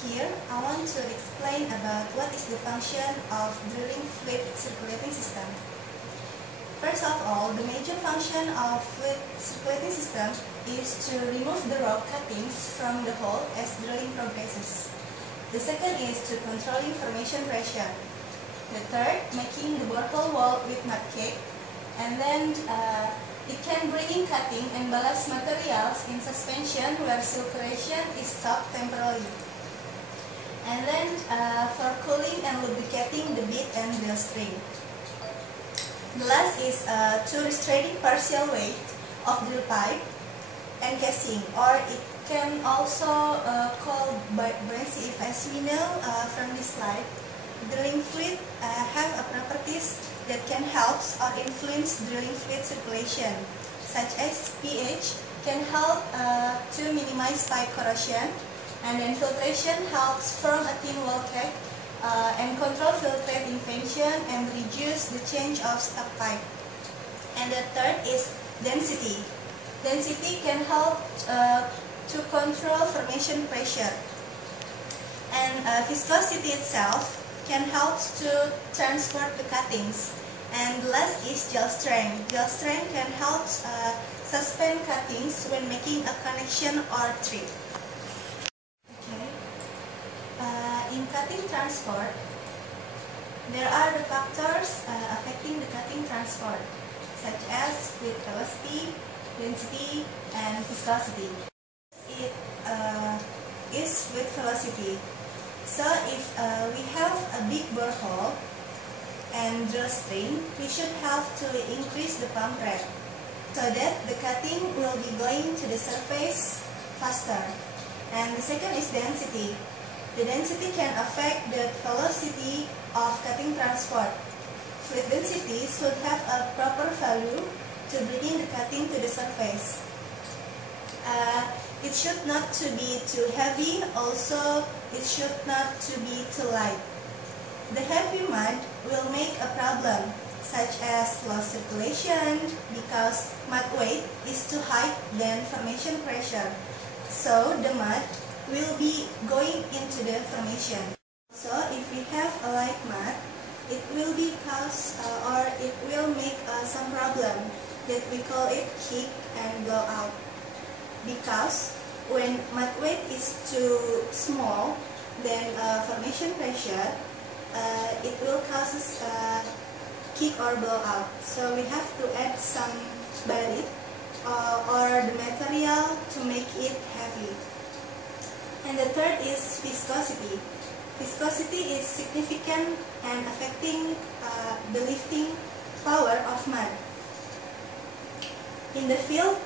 Here, I want to explain about what is the function of drilling fluid circulating system. First of all, the major function of fluid circulating system is to remove the rock cuttings from the hole as drilling progresses. The second is to controlling formation pressure. The third, making the borehole wall with mud cake. And then it can bring in cutting and ballast materials in suspension where circulation is stopped temporarily. And then for cooling and lubricating the bit and drill string. The last is to restraining partial weight of drill pipe and casing, or it can also called buoyancy. As we know from this slide, drilling fluid have a properties that can help or influence drilling fluid circulation, such as pH can help to minimize pipe corrosion, and then filtration helps from a thin wall crack and control filtrate invasion and reduce the change of stock pipe. And the third is density. Density can help to control formation pressure, and viscosity itself can help to transport the cuttings. And last is gel strength. Gel strength can help suspend cuttings when making a connection or trip. In cutting transport, there are the factors affecting the cutting transport, such as fluid velocity, density, and viscosity. It is fluid velocity. So if we have a big borehole and drill string, we should have to increase the pump rate so that the cutting will be going to the surface faster. And the second is density. The density can affect the velocity of cutting transport. Fluid density should have a proper value to bring the cutting to the surface. It should not to be too heavy, also it should not to be too light. The heavy mud will make a problem, such as low circulation, because mud weight is too high than formation pressure. So the mud will be going into the formation. So if we have a light mud, it will be cause or it will make some problem that we call it kick and blow out. Because when mud weight is too small, then formation pressure, it will cause kick or blow out. So we have to add some barit or the material to make it heavy. And the third is viscosity. Viscosity is significant and affecting the lifting power of mud. In the field,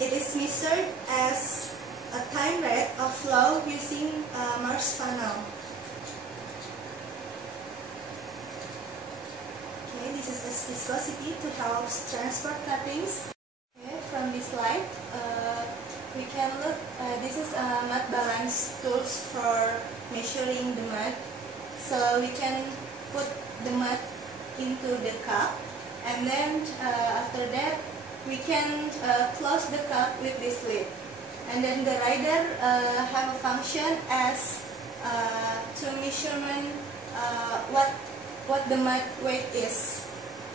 it is measured as a time rate of flow using Morse funnel. Okay, this is as viscosity to help transport cuttings. Okay, from this slide, we can look, this is a mud balance tools for measuring the mud. So we can put the mud into the cup, and then after that we can close the cup with this lid. And then the rider have a function as to measurement what the mud weight is.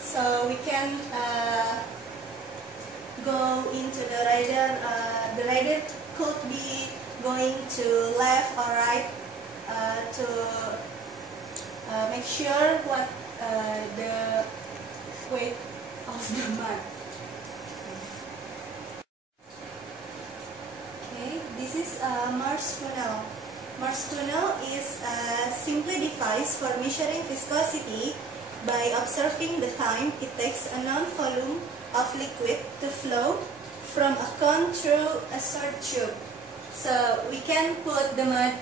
So we can go into the rider. The rider could be going to left or right to make sure what the weight of the mud. Okay, this is a Morse funnel. Morse funnel is a simple device for measuring viscosity by observing the time it takes a known volume of liquid to flow from a cone through a short tube. So we can put the mud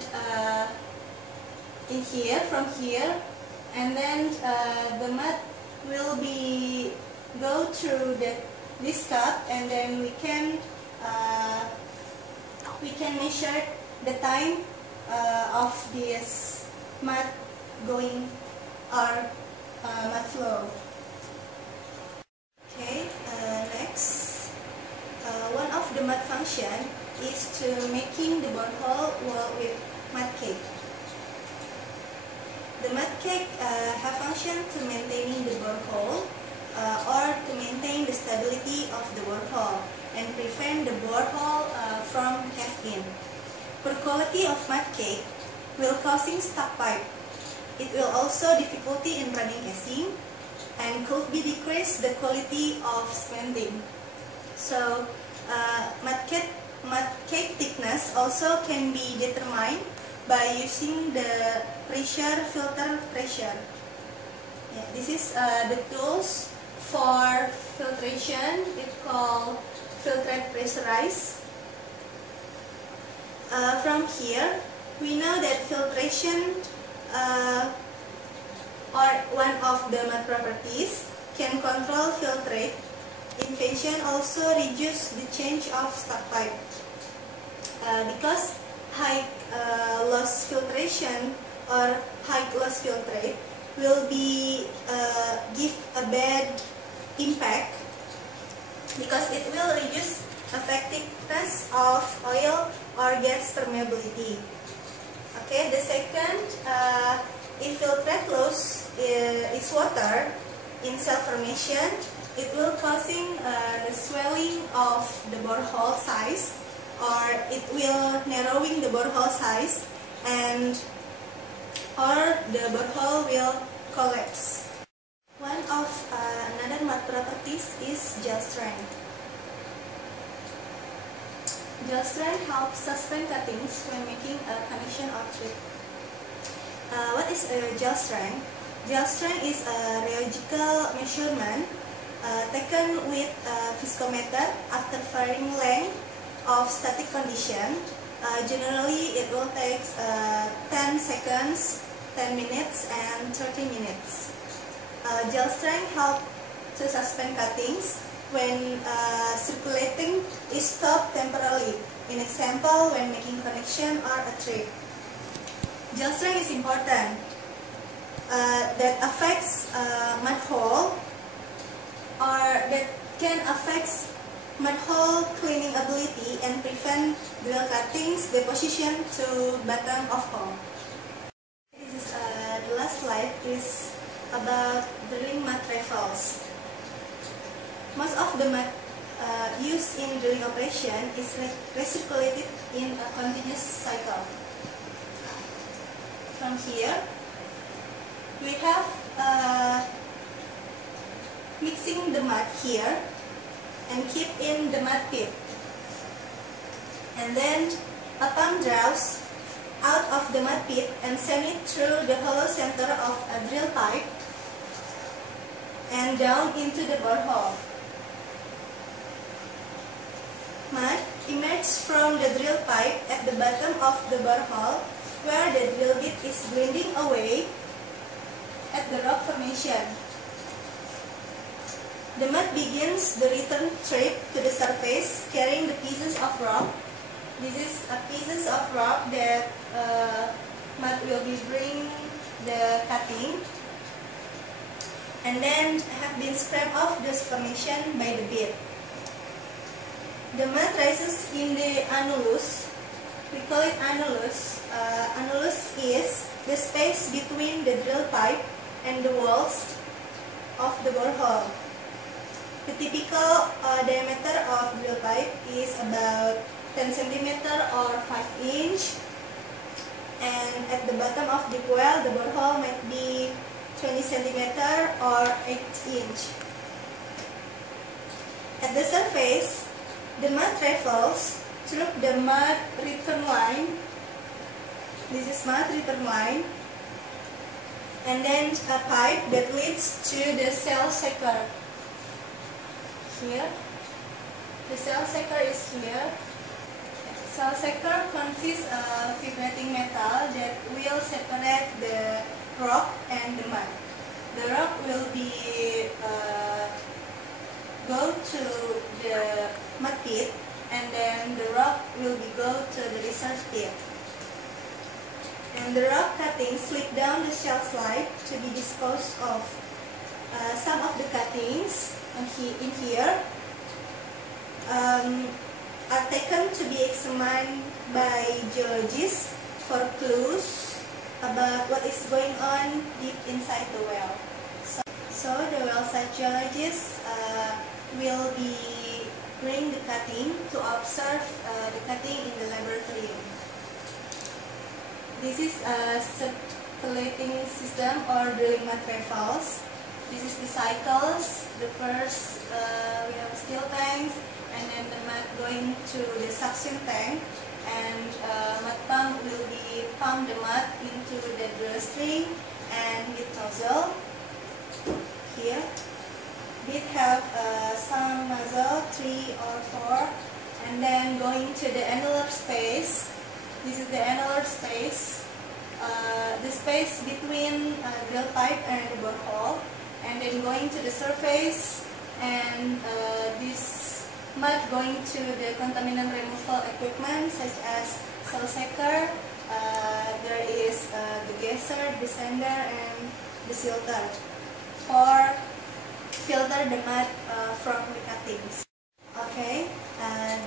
in here, from here, and then the mud will be go through this cup, and then we can measure the time of this mud going or mud flow. Okay, next, one of the mud function is to making the borehole wall with mud cake. function to maintaining the borehole or to maintain the stability of the borehole and prevent the borehole from cave in. Poor quality of mud cake will causing stuck pipe. It will also difficulty in running casing and could be decrease the quality of cementing. So mud cake thickness also can be determined by using the pressure filter pressure. Yeah, this is the tools for filtration. It's called filtrate pressurize. From here, we know that filtration or one of the mud properties can control filtrate. Invention also reduce the change of stuck pipe because high loss filtration or high loss filtrate will be give a bad impact because it will reduce effectiveness of oil or gas permeability. Okay, the second, if filtrate loss is water in cell formation, it will causing the swelling of the borehole size, or it will narrowing the borehole size, and or the borehole will collapse. One of another mud properties is gel strength. Gel strength helps suspend cuttings when making a connection or trip. What is gel strength? Gel strength is a rheological measurement taken with a viscometer after varying length of static condition. Generally, it will take 10 seconds, 10 minutes, and 30 minutes. Gel strength helps to suspend cuttings when circulating is stopped temporarily. In example, when making connection or a trip. Gel strength is important. That affects mud hole, or that can affect mud hole cleaning ability and prevent drill cuttings deposition to bottom of hole. This is the last slide is about drilling mud rifles. Most of the mud used in drilling operation is recirculated in a continuous cycle. From here, we have mixing the mud here and keep in the mud pit. And then a pump draws out of the mud pit and send it through the hollow center of a drill pipe and down into the borehole. Mud emerges from the drill pipe at the bottom of the borehole where the drill bit is blending away at the rock formation. The mud begins the return trip to the surface carrying the pieces of rock. This is a pieces of rock that mud will be bring the cutting and then have been scraped off this formation by the bit. The mud rises in the annulus. We call it annulus. Annulus is the space between the drill pipe and the walls of the borehole. The typical diameter of drill pipe is about 10 cm or 5 inch, and at the bottom of the well, the borehole might be 20 cm or 8 inch. At the surface, the mud travels through the mud return line. This is mud return line, and then a pipe that leads to the cell shaker. Here, the cell shaker is here. Cell shaker consists of vibrating metal that will separate the rock and the mud. The rock will be go to the mud pit, and then the rock will be go to the reserve pit. And the rock cuttings slip down the shell slide to be disposed of. Some of the cuttings in here are taken to be examined by geologists for clues about what is going on deep inside the well. So the well site geologists will be doing the cutting to observe the cutting in the laboratorium. This is a circulating system or drilling mud valves. This is the cycles. The first we have steel tanks, and then the mud going to the suction tank, and mud pump will be pump the mud into the drill string and hit nozzle. Here it have some nozzle, 3 or 4, and then going to the annular space. This is the annular space, the space between drill pipe and the borehole, and then going to the surface, and this mud going to the contaminant removal equipment such as cell shaker. There is the gasser, the sander, and the silter for filter the mud from the cuttings. Okay,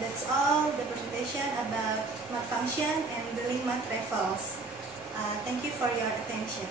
that's all the presentation about mud function and drilling mud raffles. Thank you for your attention.